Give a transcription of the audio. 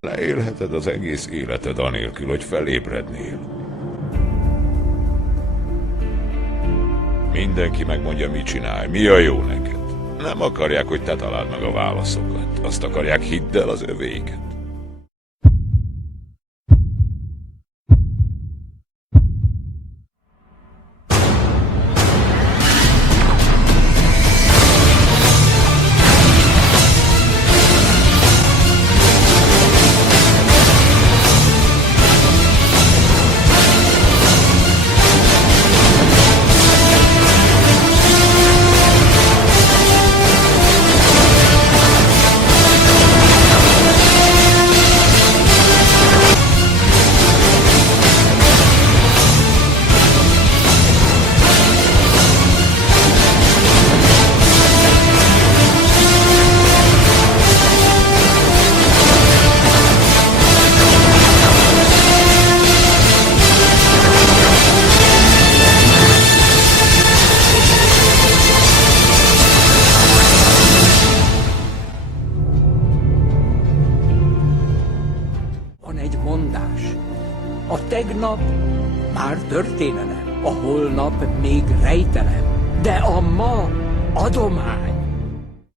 Leélheted az egész életed anélkül, hogy felébrednél. Mindenki megmondja, mit csinálj, mi a jó neked. Nem akarják, hogy te találd meg a válaszokat. Azt akarják, hidd el az övéiket. Van egy mondás. A tegnap már történelem, a holnap még rejtelem, de a ma adomány.